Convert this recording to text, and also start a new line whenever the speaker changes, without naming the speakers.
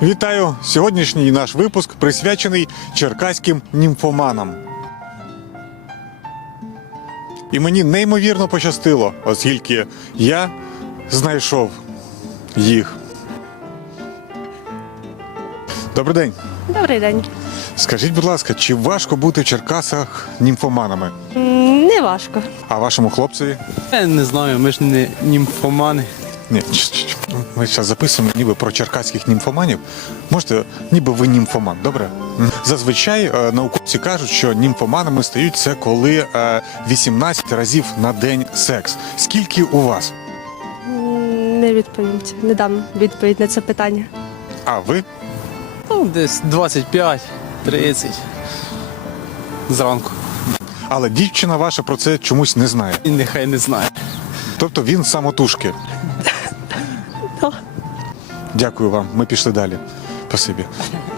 Вітаю! Сьогоднішній наш випуск присвячений черкаським німфоманам. І мені неймовірно пощастило, оскільки я знайшов їх. Добрий день.
Добрий день.
Скажіть, будь ласка, чи важко бути в Черкасах німфоманами?
Не важко.
А вашому хлопцеві?
Я не знаю, ми ж не німфомани.
Ні, ми зараз записуємо ніби про черкаських німфоманів. Можете, ніби ви німфоман, добре? Зазвичай науковці кажуть, що німфоманами стають це коли 18 разів на день секс. Скільки у вас?
Не відповім. Не дам відповідь на це питання.
А ви?
Ну, десь 25-30 зранку.
Але дівчина ваша про це чомусь не знає.
І нехай не знає.
Тобто він самотужки.
Так.
Дякую вам, ми пішли далі. Спасибі.